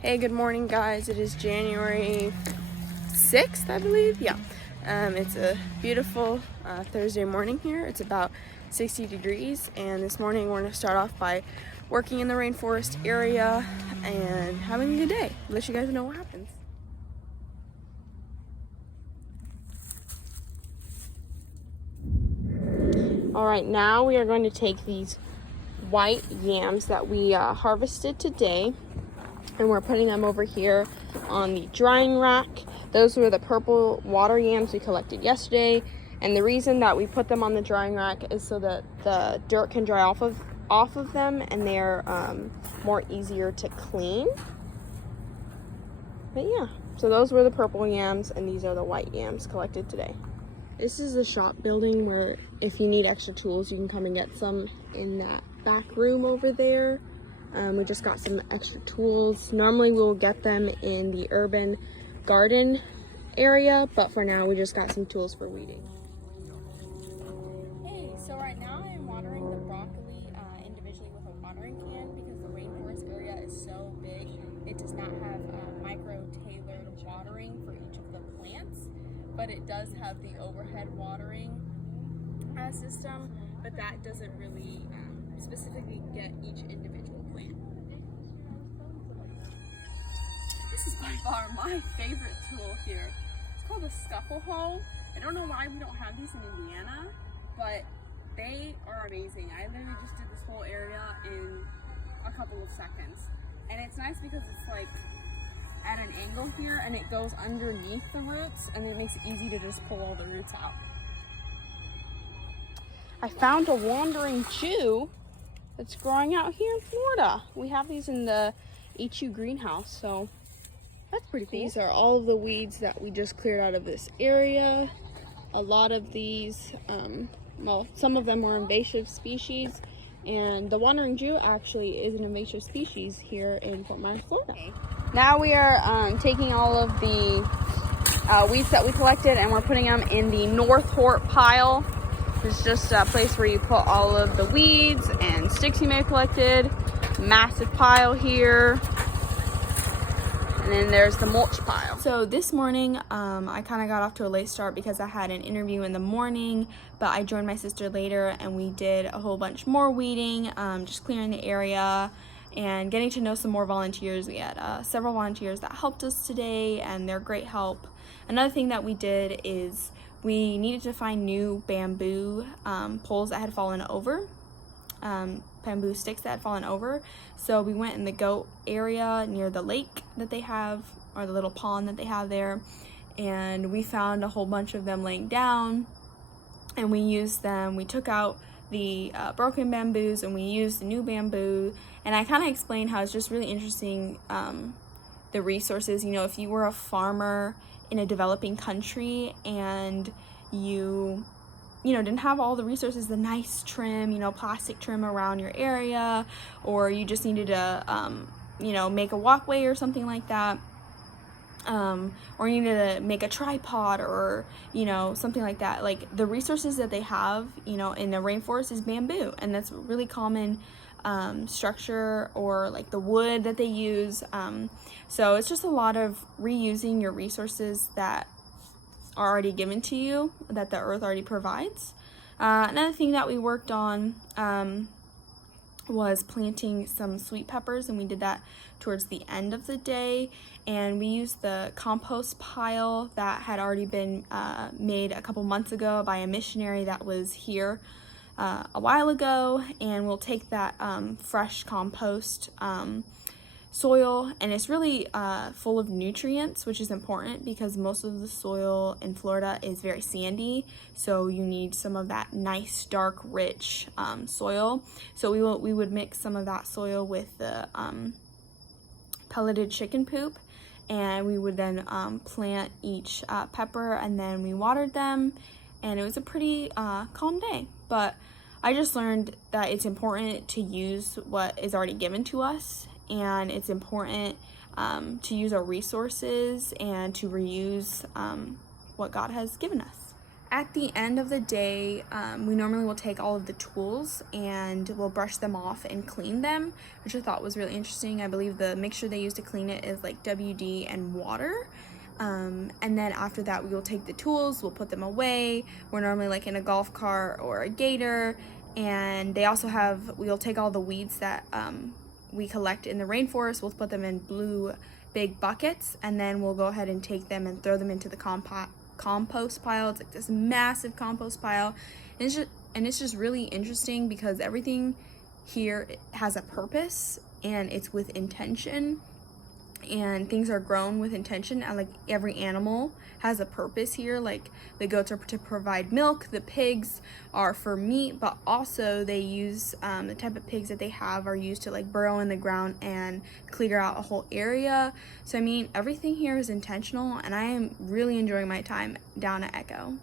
Hey, good morning, guys. It is January 6th, I believe. Yeah. It's a beautiful Thursday morning here. It's about 60 degrees, and this morning we're going to start off by working in the rainforest area and having a good day. Let you guys know what happens. All right, now we are going to take these white yams that we harvested today, and we're putting them over here on the drying rack. Those were the purple water yams we collected yesterday, and the reason that we put them on the drying rack is so that the dirt can dry off of them, and they're more easier to clean. But yeah, so those were the purple yams, and these are the white yams collected today. This is the shop building where if you need extra tools, you can come and get some in that back room over there. We just got some extra tools. Normally we'll get them in the urban garden area, but for now we just got some tools for weeding. Hey, so right now I am watering the broccoli individually with a watering can because the rainforest area is so big. It does not have micro-tailored watering for each of the plants, but it does have the overhead watering system, but that doesn't really specifically get each individual plant. This is by far my favorite tool here. It's called a scuffle hoe. I don't know why we don't have these in Indiana, but they are amazing. I literally just did this whole area in a couple of seconds. And it's nice because it's like at an angle here and it goes underneath the roots, and it makes it easy to just pull all the roots out. I found a wandering Jew that's growing out here in Florida. We have these in the HU greenhouse, so that's pretty cool. These are all of the weeds that we just cleared out of this area. A lot of these, well, some of them are invasive species, and the wandering Jew actually is an invasive species here in Fort Myers, Florida. Okay. Now we are taking all of the weeds that we collected, and we're putting them in the North Hort pile. It's just a place where you put all of the weeds and sticks you may have collected. Massive pile here. And then there's the mulch pile. So this morning, I kind of got off to a late start because I had an interview in the morning, but I joined my sister later and we did a whole bunch more weeding, just clearing the area and getting to know some more volunteers. We had several volunteers that helped us today, and they're great help. Another thing that we did is we needed to find new bamboo poles that had fallen over, bamboo sticks that had fallen over. So we went in the goat area near the lake that they have, or the little pond that they have there, and we found a whole bunch of them laying down, and we used them. We took out the broken bamboos and we used the new bamboo, and I kind of explained how it's just really interesting, the resources. You know, if you were a farmer in a developing country and you didn't have all the resources, the nice trim, plastic trim around your area, or you just needed to, make a walkway or something like that, or you needed to make a tripod or, something like that. Like, the resources that they have, in the rainforest is bamboo, and that's a really common structure, or like the wood that they use. So it's just a lot of reusing your resources that are already given to you, that the earth already provides. Another thing that we worked on was planting some sweet peppers, and we did that towards the end of the day, and we used the compost pile that had already been made a couple months ago by a missionary that was here a while ago, and we'll take that fresh compost soil, and it's really full of nutrients, which is important because most of the soil in Florida is very sandy, so you need some of that nice dark rich soil. So we would mix some of that soil with the pelleted chicken poop, and we would then plant each pepper, and then we watered them, and it was a pretty calm day. But I just learned that it's important to use what is already given to us, and it's important to use our resources and to reuse what God has given us. At the end of the day, we normally will take all of the tools and we'll brush them off and clean them, which I thought was really interesting. I believe the mixture they use to clean it is like WD and water. And then after that, we will take the tools, we'll put them away. We're normally like in a golf cart or a gator. And they also have, we'll take all the weeds that we collect in the rainforest, we'll put them in blue big buckets, and then we'll go ahead and take them and throw them into the compost pile. It's like this massive compost pile, and it's just really interesting because everything here has a purpose and it's with intention, and things are grown with intention, and like every animal has a purpose here. Like the goats are to provide milk, the pigs are for meat, but also they use the type of pigs that they have are used to like burrow in the ground and clear out a whole area. So I mean, everything here is intentional, and I am really enjoying my time down at Echo.